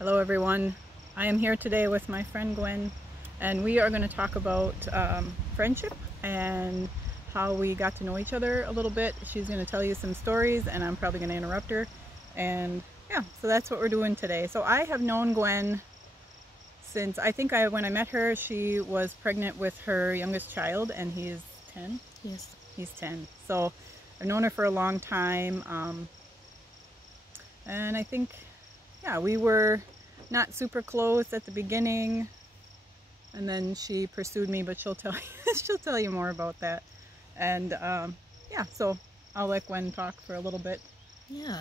Hello everyone. I am here today with my friend Gwen, and we are going to talk about friendship and how we got to know each other a little bit. She's going to tell you some stories and I'm probably going to interrupt her, and yeah, so that's what we're doing today. So I have known Gwen since when I met her, she was pregnant with her youngest child, and he's 10. Yes. He's 10. So I've known her for a long time, and I think, yeah, we were not super close at the beginning, and then she pursued me, but she'll tell you more about that. And yeah, so I'll let Gwen talk for a little bit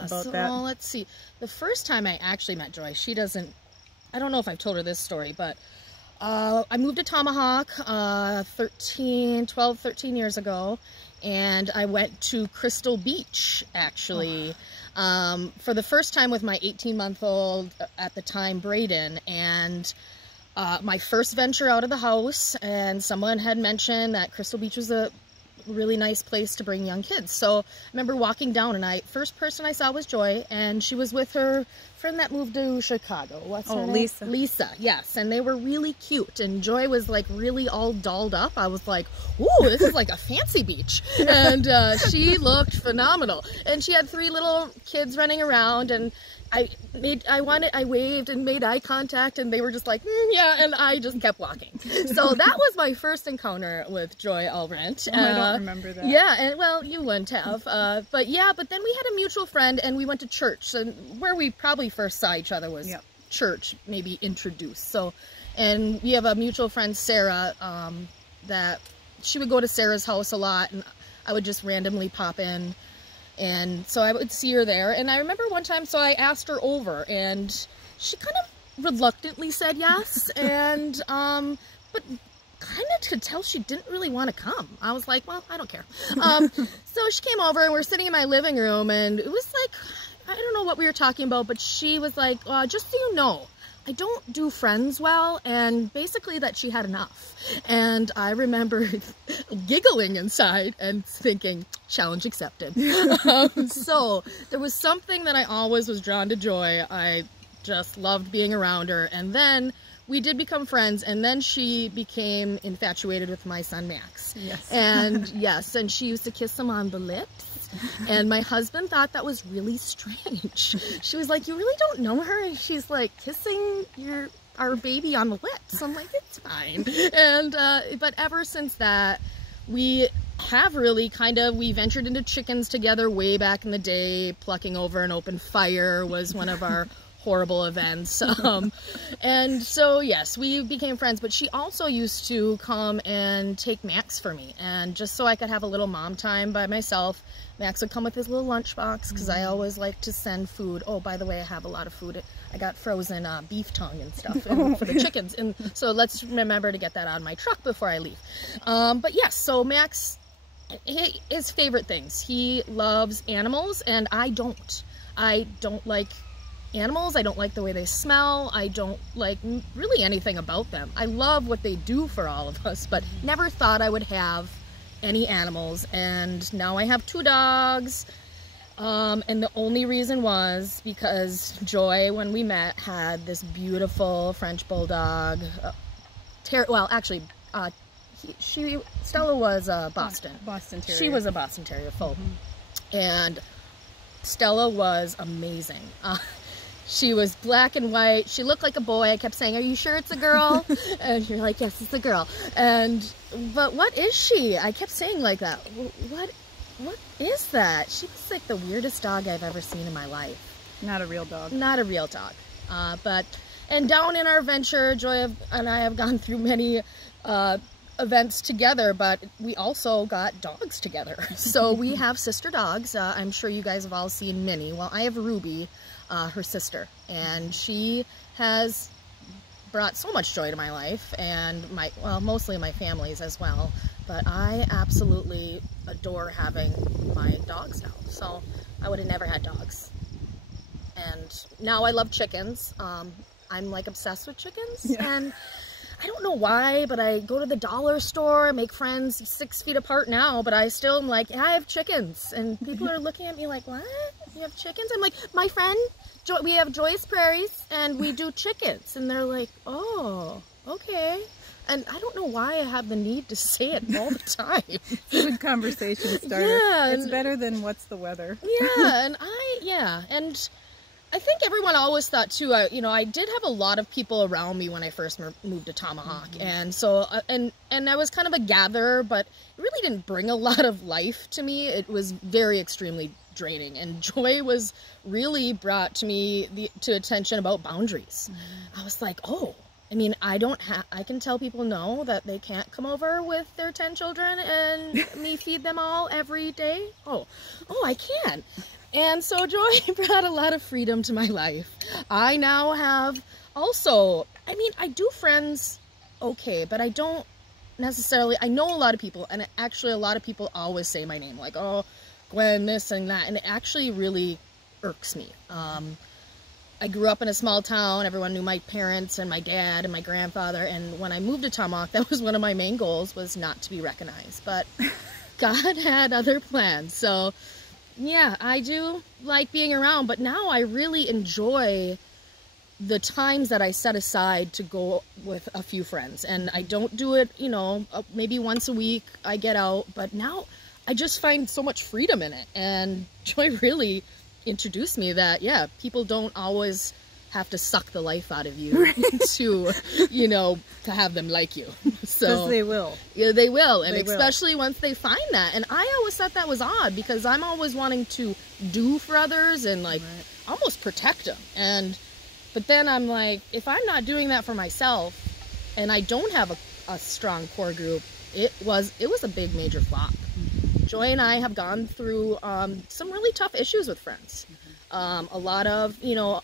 about that. Well, let's see. The first time I actually met Joy, I don't know if I've told her this story, but I moved to Tomahawk 12, 13 years ago, and I went to Crystal Beach, actually, for the first time with my 18-month-old, at the time, Brayden, and my first venture out of the house, and someone had mentioned that Crystal Beach was a really nice place to bring young kids. So I remember walking down, and first person I saw was Joy, and she was with her friend that moved to Chicago. What's her name? Lisa. Lisa, yes. And they were really cute, and Joy was like really all dolled up. I was like, ooh, this is like a fancy beach. And she looked phenomenal, and she had 3 little kids running around, and I waved and made eye contact, and they were just like, yeah, and I just kept walking. So that was my first encounter with Joy Allbrent. Oh, I don't remember that. Yeah, and well, you wouldn't have. But yeah, but then we had a mutual friend, and we went to church, and where we probably first saw each other was church, maybe introduced. So, and we have a mutual friend, Sarah, that she would go to Sarah's house a lot, and I would just randomly pop in. And so I would see her there, and I remember one time, so I asked her over, and she kind of reluctantly said yes, and but kind of could tell she didn't really want to come. I was like, well, I don't care. So she came over, and we're sitting in my living room, and it was like, I don't know what we were talking about, but she was like, just so you know, I don't do friends well, and basically that she had enough. And I remember giggling inside and thinking, challenge accepted. So there was something that I always was drawn to Joy. I just loved being around her. And then we did become friends, and then she became infatuated with my son Max. Yes. And yes, and she used to kiss him on the lips. And my husband thought that was really strange. She was like, you really don't know her? And she's like, kissing our baby on the lips. I'm like, it's fine. And but ever since that, we have really we ventured into chickens together way back in the day. Plucking over an open fire was one of our horrible events. And so yes, we became friends, but she also used to come and take Max for me, and just so I could have a little mom time by myself. Max would come with his little lunchbox, because I always like to send food. Oh, by the way, I have a lot of food. I got frozen beef tongue and stuff for the chickens, and so let's remember to get that on my truck before I leave. But yes, so Max, his favorite things, he loves animals, and I don't like animals. I don't like the way they smell. I don't like really anything about them. I love what they do for all of us, but never thought I would have any animals. And now I have 2 dogs. And the only reason was because Joy, when we met, had this beautiful French bulldog. Well, actually, Stella was a Boston Terrier. She was a Boston Terrier, full. And Stella was amazing. She was black and white. She looked like a boy. I kept saying, are you sure it's a girl? And you're like, yes, it's a girl. But what is she? I kept saying like that. What is that? She was like the weirdest dog I've ever seen in my life. Not a real dog. Not a real dog. And down in our venture, Joy and I have gone through many events together, but we also got dogs together. So we have sister dogs. I'm sure you guys have all seen Minnie. Well, I have Ruby, her sister, and she has brought so much joy to my life, and mostly my family's as well. But I absolutely adore having my dogs now. So I would have never had dogs. And now I love chickens. I'm like obsessed with chickens, and I don't know why, but I go to the dollar store, make friends 6 feet apart now, but I still am like, yeah, I have chickens. And people are looking at me like, what? You have chickens? I'm like, my friend, we have Joyous Prairies and we do chickens. And they're like, oh, okay. And I don't know why I have the need to say it all the time. It's a good conversation starter. Yeah. It's better than what's the weather. Yeah, and I think everyone always thought too, I did have a lot of people around me when I first moved to Tomahawk. And so, and I was kind of a gatherer, but it really didn't bring a lot of life to me. It was very extremely draining, and joy was really brought to me to attention about boundaries. I was like, oh, I mean, I can tell people no, that they can't come over with their 10 children and me feed them all every day. Oh, I can. And so joy brought a lot of freedom to my life. I now have also, I mean, I do friends okay, but I don't necessarily, I know a lot of people, and actually a lot of people always say my name, like, oh, Gwen, this and that, and it actually really irks me. I grew up in a small town. Everyone knew my parents and my dad and my grandfather. And when I moved to Tomahawk, that was one of my main goals, was not to be recognized. But God had other plans. So yeah, I do like being around. But now I really enjoy the times that I set aside to go with a few friends. And I don't do it, maybe once a week I get out. But now I just find so much freedom in it. And joy really introduced me that, yeah, people don't always have to suck the life out of you to have them like you. So because they will. Yeah, they will. And especially once they find that. And I always thought that was odd, because I'm always wanting to do for others and almost protect them. But then I'm like, if I'm not doing that for myself and I don't have a strong core group, it was a big major flop. Joy and I have gone through some really tough issues with friends. A lot of,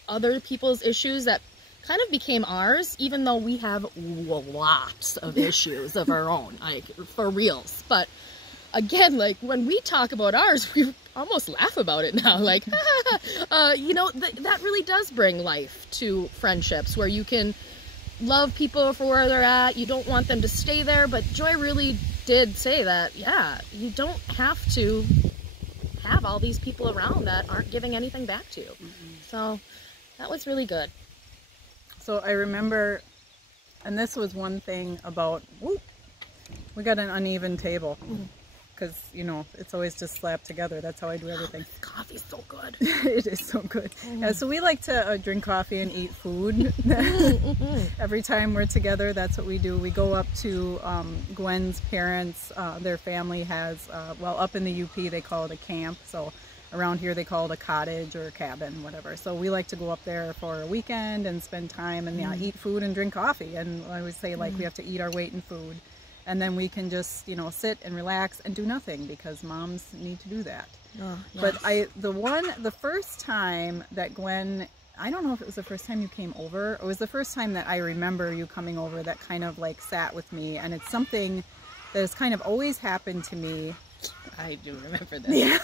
other people's issues that kind of became ours, even though we have lots of issues of our own, like, for reals. But again, like, when we talk about ours, we almost laugh about it now. Like, that really does bring life to friendships, where you can love people for where they're at. You don't want them to stay there, but Joy really did say that, yeah, you don't have to have all these people around that aren't giving anything back to you. So that was really good. So I remember, and this was one thing about, we got an uneven table, because, it's always just slapped together. That's how I do everything. Coffee's so good. It is so good. Yeah, so we like to drink coffee and eat food. Every time we're together, that's what we do. We go up to Gwen's parents. Their family has, up in the UP, they call it a camp. So around here, they call it a cottage or a cabin, whatever. So we like to go up there for a weekend and spend time and eat food and drink coffee. And I always say, like, we have to eat our weight in food. And then we can just, sit and relax and do nothing, because moms need to do that. Oh, yes. But the first time that Gwen, I don't know if it was the first time you came over, or it was the first time that I remember you coming over, that kind of like sat with me. And it's something that has kind of always happened to me. I do remember that. Yeah.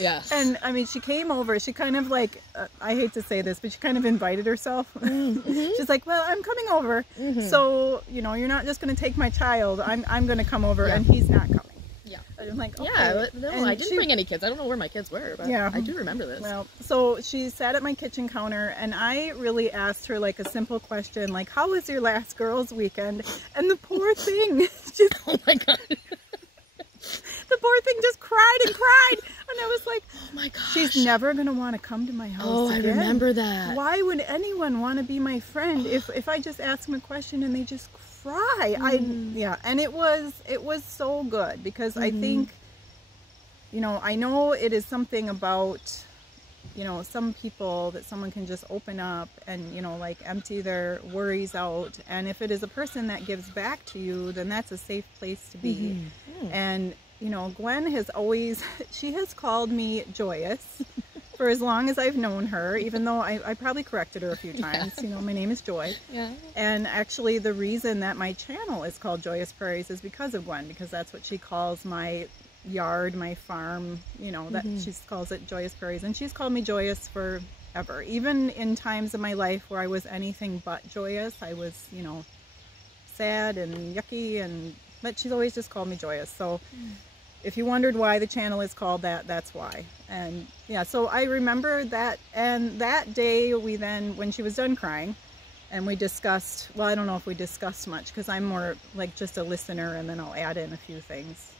Yeah. And I mean, she came over, she kind of like, I hate to say this, but she kind of invited herself. She's like, well, I'm coming over. So, you're not just going to take my child. I'm going to come over, and he's not coming. Yeah. I'm like, okay. Yeah, no, I didn't bring any kids. I don't know where my kids were, but I do remember this. Well, so she sat at my kitchen counter, and I really asked her like a simple question, like, how was your last girls' weekend? And the poor thing just, oh my God. The poor thing just cried and cried. And I was like, oh my gosh, she's never going to want to come to my house again. I remember that. Why would anyone want to be my friend if I just ask them a question and they just cry? And it was so good, because I think, I know it is something about, some people that someone can just open up and, like empty their worries out. And if it is a person that gives back to you, then that's a safe place to be. And, Gwen has always, she has called me Joyous for as long as I've known her, even though I probably corrected her a few times. My name is Joy. And actually the reason that my channel is called Joyous Prairies is because of Gwen, because that's what she calls my yard, my farm, that she calls it Joyous Prairies. And she's called me Joyous forever, even in times of my life where I was anything but joyous. I was, sad and yucky, but she's always just called me Joyous. So if you wondered why the channel is called that, that's why. And yeah, so I remember that, and that day we then, when she was done crying, and we discussed, well, I don't know if we discussed much, because I'm more like just a listener, and then I'll add in a few things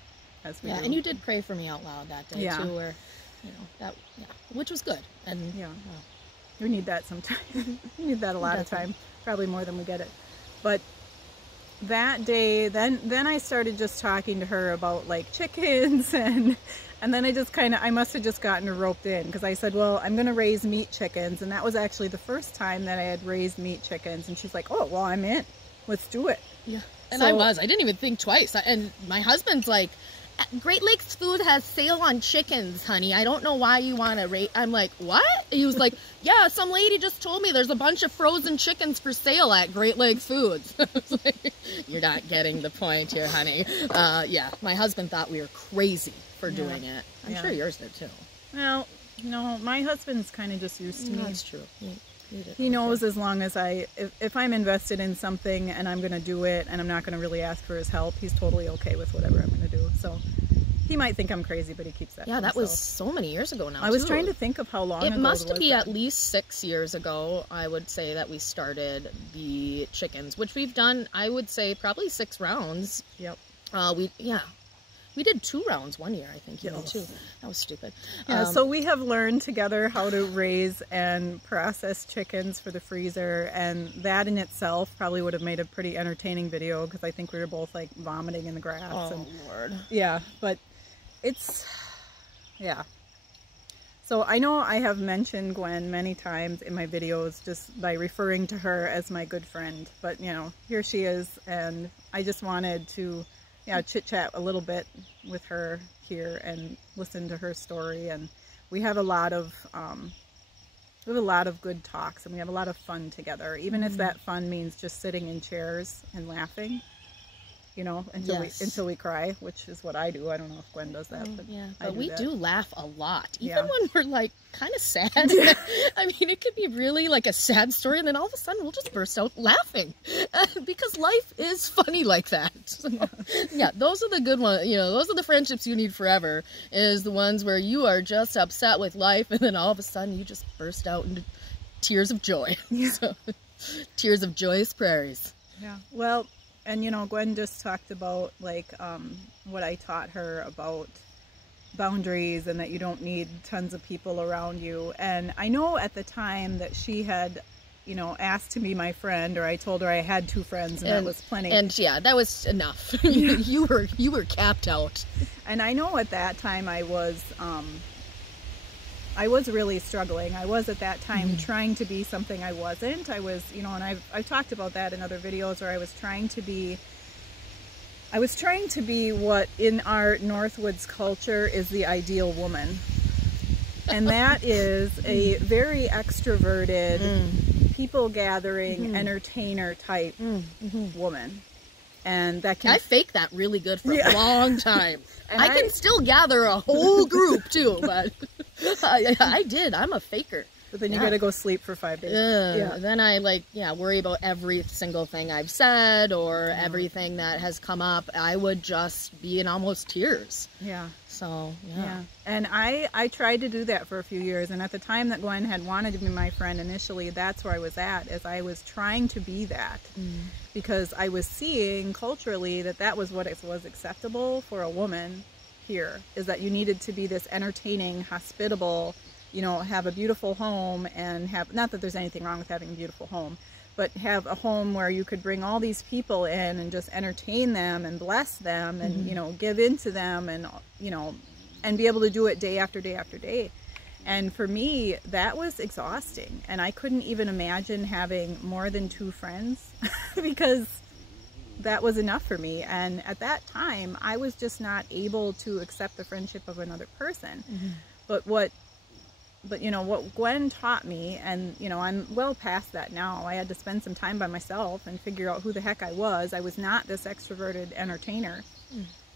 as we do. And you did pray for me out loud that day too, where, you know, that, which was good. And we need that sometimes. We need that a lot of time, probably more than we get it. But that day, then I started just talking to her about like chickens, and then I just kind of, I must have just gotten her roped in, because I said, well, I'm going to raise meat chickens, and that was actually the first time that I had raised meat chickens, and she's like, oh, well, I'm in. Let's do it. Yeah. And so, I didn't even think twice. And my husband's like, Great Lakes Food has sale on chickens, honey. I don't know why you want to rate. I'm like, what? He was like, yeah, some lady just told me there's a bunch of frozen chickens for sale at Great Lakes Foods. I was like, you're not getting the point here, honey. Yeah, my husband thought we were crazy for doing it. I'm sure yours did too. Well, no, my husband's kind of just used to me. That's true. He knows as long as if I'm invested in something and I'm going to do it and I'm not going to really ask for his help, he's totally okay with whatever I'm going to do. So he might think I'm crazy, but he keeps that. Yeah, that was so many years ago now. I was trying to think of how long it ago must be at least 6 years ago, I would say, that we started the chickens, which we've done, I would say, probably 6 rounds. Yep. We did 2 rounds one year, I think, even too. That was stupid. Yeah, so we have learned together how to raise and process chickens for the freezer, and that in itself probably would have made a pretty entertaining video, because I think we were both like vomiting in the grass. Oh, Lord. Yeah, but it's, So I know I have mentioned Gwen many times in my videos just by referring to her as my good friend, but you know, here she is, and I just wanted to chit-chat a little bit with her here and listen to her story. And we have a lot of good talks, and we have a lot of fun together, even if that fun means just sitting in chairs and laughing, you know, until we cry, which is what I do. I don't know if Gwen does that, but we do laugh a lot, even when we're like kind of sad. I mean, it could be really like a sad story, and then all of a sudden we'll just burst out laughing because life is funny like that. So, yeah, those are the good ones. You know, those are the friendships you need forever, is the ones where you are just upset with life, and then all of a sudden you just burst out into tears of joy. So, tears of joyous prairies. Yeah. Well, and you know, Gwen just talked about like what I taught her about boundaries, and that you don't need tons of people around you. And I know at the time that she had, you know, asked to be my friend, or I told her I had 2 friends, and that was plenty. And yeah, that was enough. you were capped out. And I know at that time I was really struggling. I was at that time trying to be something I wasn't. I was, you know, and I've talked about that in other videos, where I was trying to be what in our Northwoods culture is the ideal woman. And that is a very extroverted, people gathering, entertainer type woman. And that can... I faked that really good for a long time. And I can still gather a whole group too, but I did. I'm a faker. But then you gotta go sleep for 5 days. Then I worry about every single thing I've said, or everything that has come up. I would just be in almost tears. Yeah. So, And I tried to do that for a few years. And at the time that Gwen had wanted to be my friend initially, that's where I was at, as I was trying to be that. Because I was seeing culturally that was what was acceptable for a woman here, is that you needed to be this entertaining, hospitable, you know, have a beautiful home, and have, not that there's anything wrong with having a beautiful home, but have a home where you could bring all these people in and just entertain them and bless them and, you know, give in to them, and, you know, and be able to do it day after day after day. And for me, that was exhausting. And I couldn't even imagine having more than 2 friends because that was enough for me. And at that time, I was just not able to accept the friendship of another person. But you know, what Gwen taught me, and you know, I'm well past that now. I had to spend some time by myself and figure out who the heck I was. I was not this extroverted entertainer.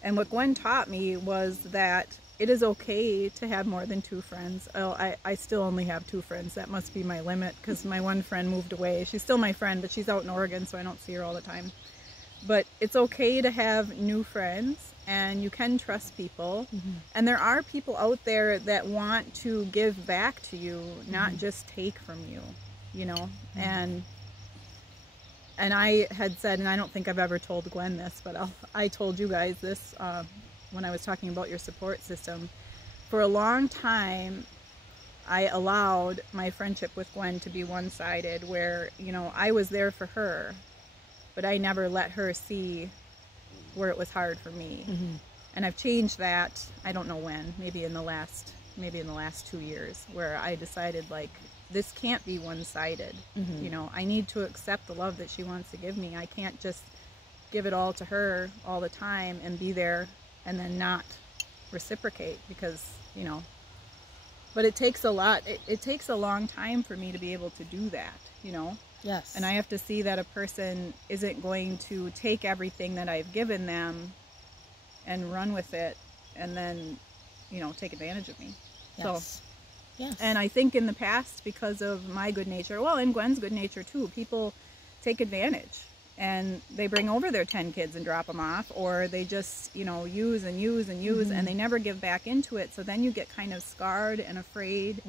And what Gwen taught me was that it is okay to have more than 2 friends. I still only have 2 friends. That must be my limit, because my one friend moved away. She's still my friend, but she's out in Oregon, so I don't see her all the time. But it's okay to have new friends, and you can trust people. And there are people out there that want to give back to you, not just take from you, you know. And I had said, and I don't think I've ever told Gwen this, but I told you guys this when I was talking about your support system. For a long time, I allowed my friendship with Gwen to be one-sided, where, you know, I was there for her, but I never let her see where it was hard for me. And I've changed that. I don't know when, maybe in the last 2 years, where I decided, like, this can't be one-sided. You know, I need to accept the love that she wants to give me. I can't just give it all to her all the time and be there and then not reciprocate, because, you know, but it takes a lot. It takes a long time for me to be able to do that, you know. Yes. And I have to see that a person isn't going to take everything that I've given them and run with it and then, you know, take advantage of me. Yes. So, and I think in the past, because of my good nature, well, and Gwen's good nature too, people take advantage and they bring over their 10 kids and drop them off, or they just, you know, use and use and use, and they never give back into it. So then you get kind of scarred and afraid.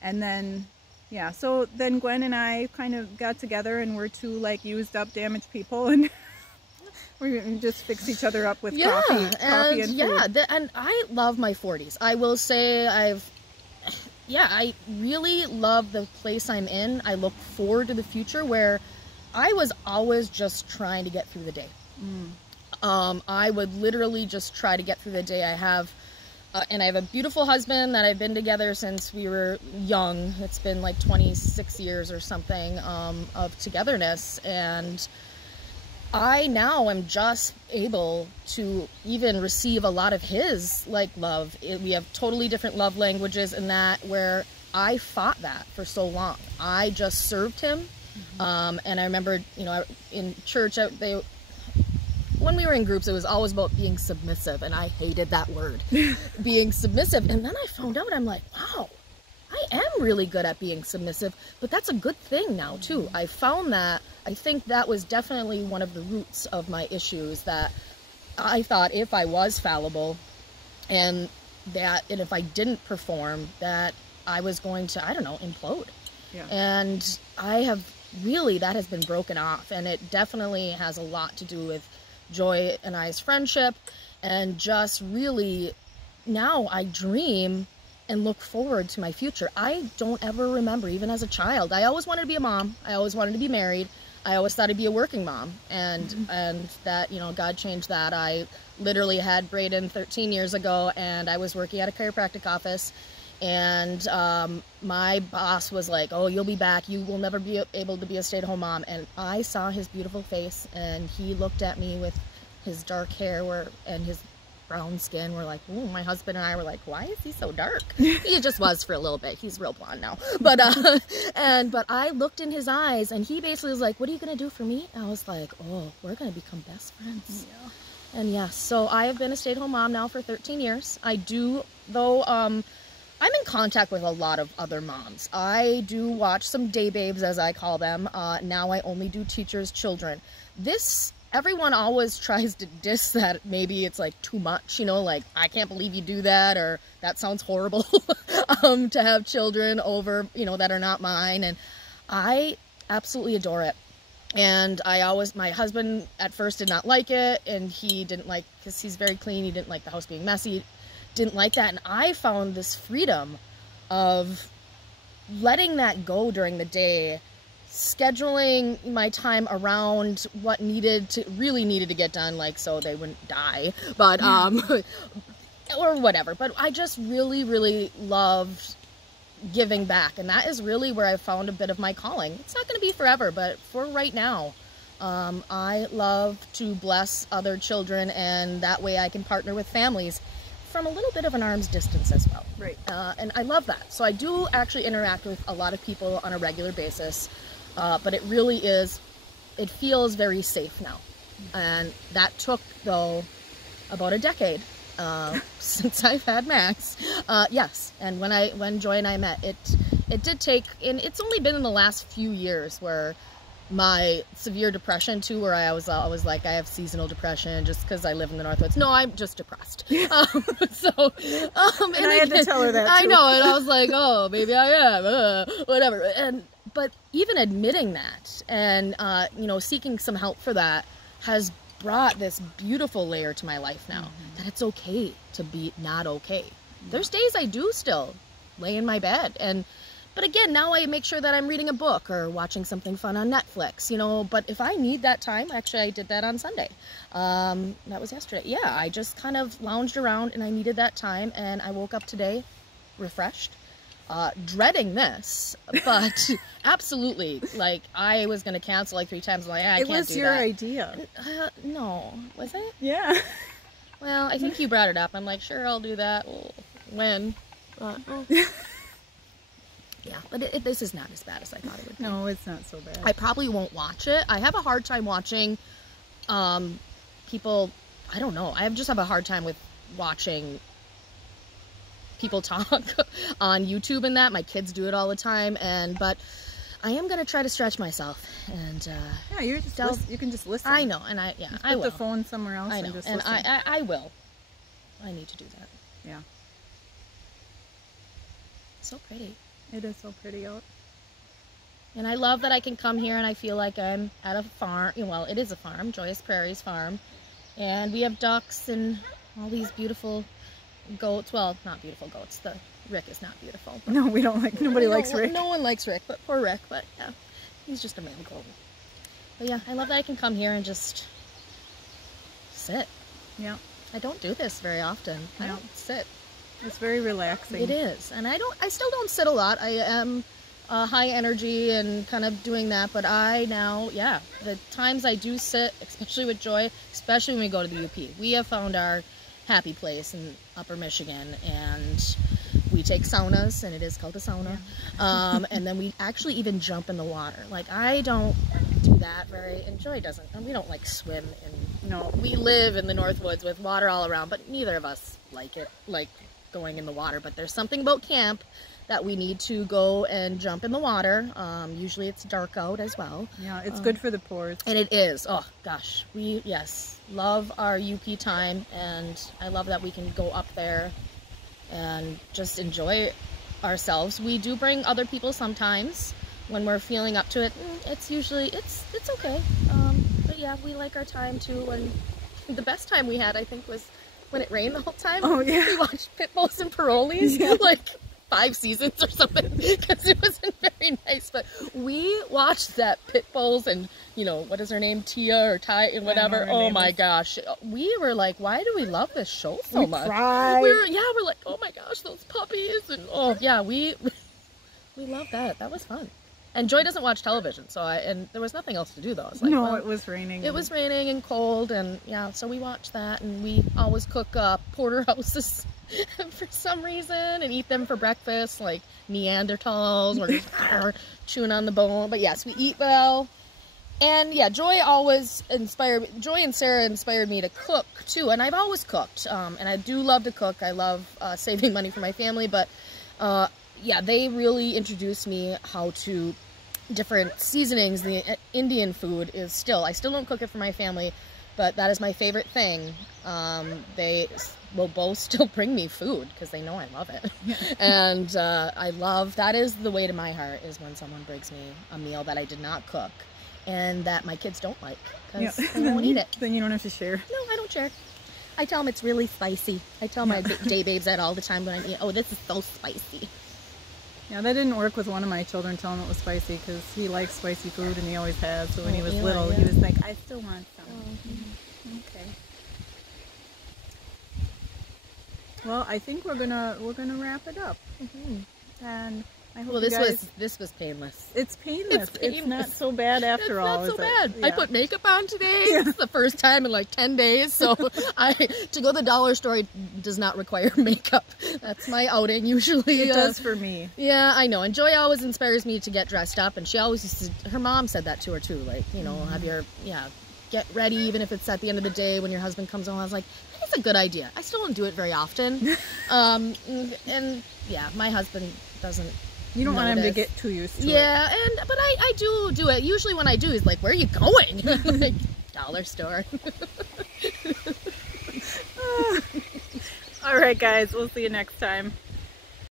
And then, yeah, so then Gwen and I kind of got together, and we're two, like, used up, damaged people, and we just fix each other up with coffee and food. And I love my 40s. I will say I really love the place I'm in. I look forward to the future, where I was always just trying to get through the day. I would literally just try to get through the day. I have a beautiful husband that I've been together since we were young. It's been like 26 years or something of togetherness, and I now am just able to even receive a lot of his, like, love. We have totally different love languages, and that, where I fought that for so long. I just served him. And I remember, you know, in church, when we were in groups, it was always about being submissive, and I hated that word, being submissive. And then I found out, I'm like, wow, I am really good at being submissive, but that's a good thing now too. I found that, I think that was definitely one of the roots of my issues, that I thought if I was fallible and if I didn't perform, that I was going to, I don't know, implode. And that has been broken off, and it definitely has a lot to do with Joy and I's friendship, and just really, now I dream and look forward to my future. I don't ever remember, even as a child, I always wanted to be a mom. I always wanted to be married. I always thought I'd be a working mom, and that, you know, God changed that. I literally had Brayden 13 years ago, and I was working at a chiropractic office, and my boss was like, oh, you'll be back, you will never be able to be a stay-at-home mom. And I saw his beautiful face, and he looked at me with his dark hair and his brown skin. We're like, ooh, my husband and I were like, why is he so dark? He just was for a little bit. He's real blonde now. But but I looked in his eyes, and he basically was like, what are you gonna do for me? And I was like, oh, we're gonna become best friends. And yes, so I have been a stay-at-home mom now for 13 years. I do, though, I'm in contact with a lot of other moms. I do watch some day babes, as I call them. Now I only do teachers' children. Everyone always tries to diss that maybe it's like too much, you know, like, I can't believe you do that, or that sounds horrible to have children over, you know, that are not mine. And I absolutely adore it. And my husband at first did not like it, and he didn't like, because he's very clean, he didn't like the house being messy. Didn't like that, and I found this freedom of letting that go during the day, scheduling my time around what really needed to get done, like, so they wouldn't die, but or whatever. But I just really, really loved giving back, and that is really where I found a bit of my calling. It's not going to be forever, but for right now, I love to bless other children, and that way I can partner with families from a little bit of an arm's distance as well. Right. And I love that. So I do actually interact with a lot of people on a regular basis, but it really feels very safe now. And that took, though, about a decade since I've had Max. Yes, and when Joy and I met, it did take, and it's only been in the last few years where my severe depression too, where I was like, I have seasonal depression just because I live in the Northwoods. No, I'm just depressed. And I had to tell her that too. I know, and I was like, oh, maybe I am, whatever. But even admitting that and you know, seeking some help for that has brought this beautiful layer to my life now, that it's okay to be not okay. There's days I do still lay in my bed, but again, now I make sure that I'm reading a book or watching something fun on Netflix, you know. But if I need that time, actually I did that on Sunday. That was yesterday. Yeah, I just kind of lounged around and I needed that time, and I woke up today refreshed, dreading this, but absolutely, like, I was going to cancel like 3 times. I'm like, I can't do that. It was your idea. No, was it? Yeah. Well, I think you brought it up. I'm like, sure, I'll do that. When? Yeah, but this is not as bad as I thought it would be. No, it's not so bad. I probably won't watch it. I have a hard time watching people, I don't know. I just have a hard time with watching people talk on YouTube and that. My kids do it all the time, but I am going to try to stretch myself. And yeah, you can just listen. I know, and I will. Put the phone somewhere else. I know, and just and listen. I will. I need to do that. Yeah. So pretty. It is so pretty out. And I love that I can come here and I feel like I'm at a farm. Well, it is a farm, Joyous Prairie's farm. And we have ducks and all these beautiful goats. Well, not beautiful goats. Rick is not beautiful. No, we don't like, nobody likes Rick. No one likes Rick, but poor Rick. But yeah, he's just a male goat. But yeah, I love that I can come here and just sit. Yeah. I don't do this very often. Yeah. I don't sit. It's very relaxing. It is. And I still don't sit a lot. I am high energy and kind of doing that, but the times I do sit, especially with Joy, especially when we go to the UP, we have found our happy place in Upper Michigan, and we take saunas, and it is called a sauna. Yeah. And then we actually even jump in the water. Like, I don't do that and Joy doesn't, and we don't like swim no. We live in the Northwoods with water all around, but neither of us like it, like going in the water. But there's something about camp that we need to go and jump in the water. Usually it's dark out as well. Yeah, it's good for the pores. And it is. Oh gosh, we love our UP time, and I love that we can go up there and just enjoy ourselves. We do bring other people sometimes when we're feeling up to it. It's usually it's okay. But yeah, we like our time too. And the best time we had, I think, was when it rained the whole time. Oh yeah. We watched Pitbulls and Parolees. Yeah. Like 5 seasons or something, because it wasn't very nice. But we watched that Pitbulls and, you know, what is her name, Tia or Ty and whatever. Oh my gosh, we were like, why do we love this show so much? Cried. We're like, oh my gosh, those puppies, and oh yeah, we love that. That was fun. And Joy doesn't watch television, and there was nothing else to do though. Like, no, it was raining. It was raining and cold, and yeah, so we watched that, and we always cook porterhouses for some reason and eat them for breakfast, like Neanderthals, or just chewing on the bone. But yes, we eat well. And yeah, Joy and Sarah inspired me to cook too, and I've always cooked, and I do love to cook. I love saving money for my family, but yeah, they really introduced me how to different seasonings. The Indian food I still don't cook it for my family, but that is my favorite thing. They will both still bring me food because they know I love it. Yeah. And that is the way to my heart, is when someone brings me a meal that I did not cook and that my kids don't like, because they won't eat it. Then you don't have to share. No, I don't share. I tell them it's really spicy. I tell my day babes that all the time when I eat, oh, this is so spicy. Yeah, that didn't work with one of my children, telling him it was spicy, because he likes spicy food and he always has. So when he was little, he was like, I still want some. Okay. Well, I think we're gonna wrap it up. And I hope this was painless. It's painless. It's not so bad after all. It's not so bad. Yeah. I put makeup on today. Yeah. It's the first time in like 10 days. So to go to the dollar store does not require makeup. That's my outing usually. It does for me. Yeah, I know. And Joy always inspires me to get dressed up, and she always used to, her mom said that to her too. Like, you know, have your get ready, even if it's at the end of the day when your husband comes home. I was like, that's a good idea. I still don't do it very often. And yeah, my husband doesn't You don't want him to get too used to it. Yeah, but I do it. Usually when I do, he's like, where are you going? Like, dollar store. All right, guys. We'll see you next time.